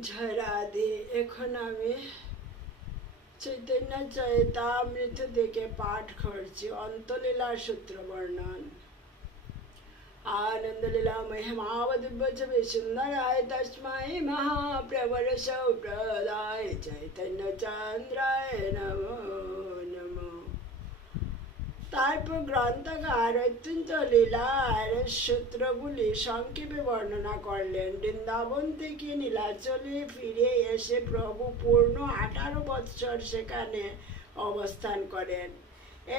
জয় রাধে এখন আমি চৈতন্য চৈতামৃত থেকে পাঠ করছি অন্তলীলা সূত্র বর্ণন आनन्दलीला महिमावदिव्य सुन्दराय तस्मै महाप्रवरस प्रदाय चैतन्यचन्द्राय नमो नमो তারপর গ্রন্থকার অত্যন্ত লীলার সূত্রগুলি সংক্ষেপে বর্ণনা করলেন। বৃন্দাবন থেকে নীলাচলে ফিরে এসে প্রভু পূর্ণ আঠারো বৎসর সেখানে অবস্থান করেন।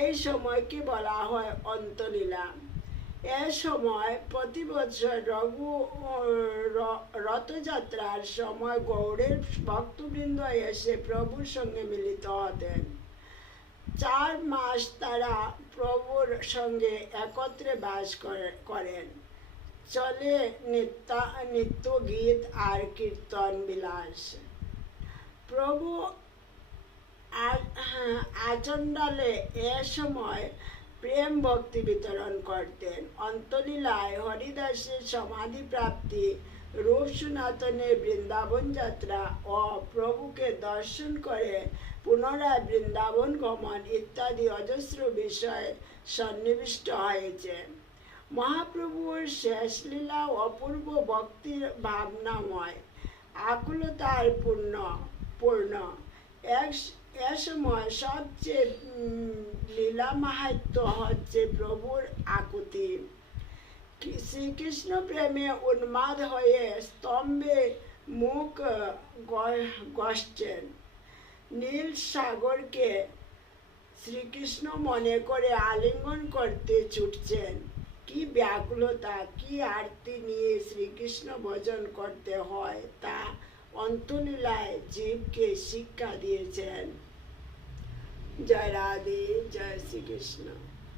এই সময়কে বলা হয় অন্তলীলা। এ সময় প্রতি বছর রঘু রথযাত্রার সময় গৌড়ের ভক্তবৃন্দ এসে প্রভুর সঙ্গে মিলিত হতেন। চার মাস তারা প্রভুর সঙ্গে একত্রে বাস করেন। চলে নিত্য নিত্য গীত আর কীর্তন বিলাস। প্রভু হ্যাঁ, আচণ্ডালে এ সময় প্রেম ভক্তি বিতরণ করতেন। অন্তলীলায় হরিদাসের সমাধি প্রাপ্তি রূপ সনাতনের বৃন্দাবন যাত্রা ও প্রভুকে দর্শন করে পুনরায় বৃন্দাবন গমন ইত্যাদি অজস্র বিষয় সন্নিবিষ্ট হয়েছে। মহাপ্রভুর শেষ লীলা অপূর্ব ভক্তির ভাবনাময়, আকুলতার পূর্ণ পূর্ণ। এক সময় সবচেয়ে লীলা মাহাত্ম হচ্ছে প্রভুর আকুতি। শ্রীকৃষ্ণ প্রেমে উন্মাদ হয়ে স্তম্ভে মুখ গসছেন নীল সাগরকে শ্রীকৃষ্ণ মনে করে আলিঙ্গন করতে ছুটছেন। কি ব্যাকুলতা, কি আরতি নিয়ে শ্রীকৃষ্ণ ভজন করতে হয় তা অন্তলীলায় জীবকে শিক্ষা দিয়েছেন। जय राधे जय श्री कृष्ण।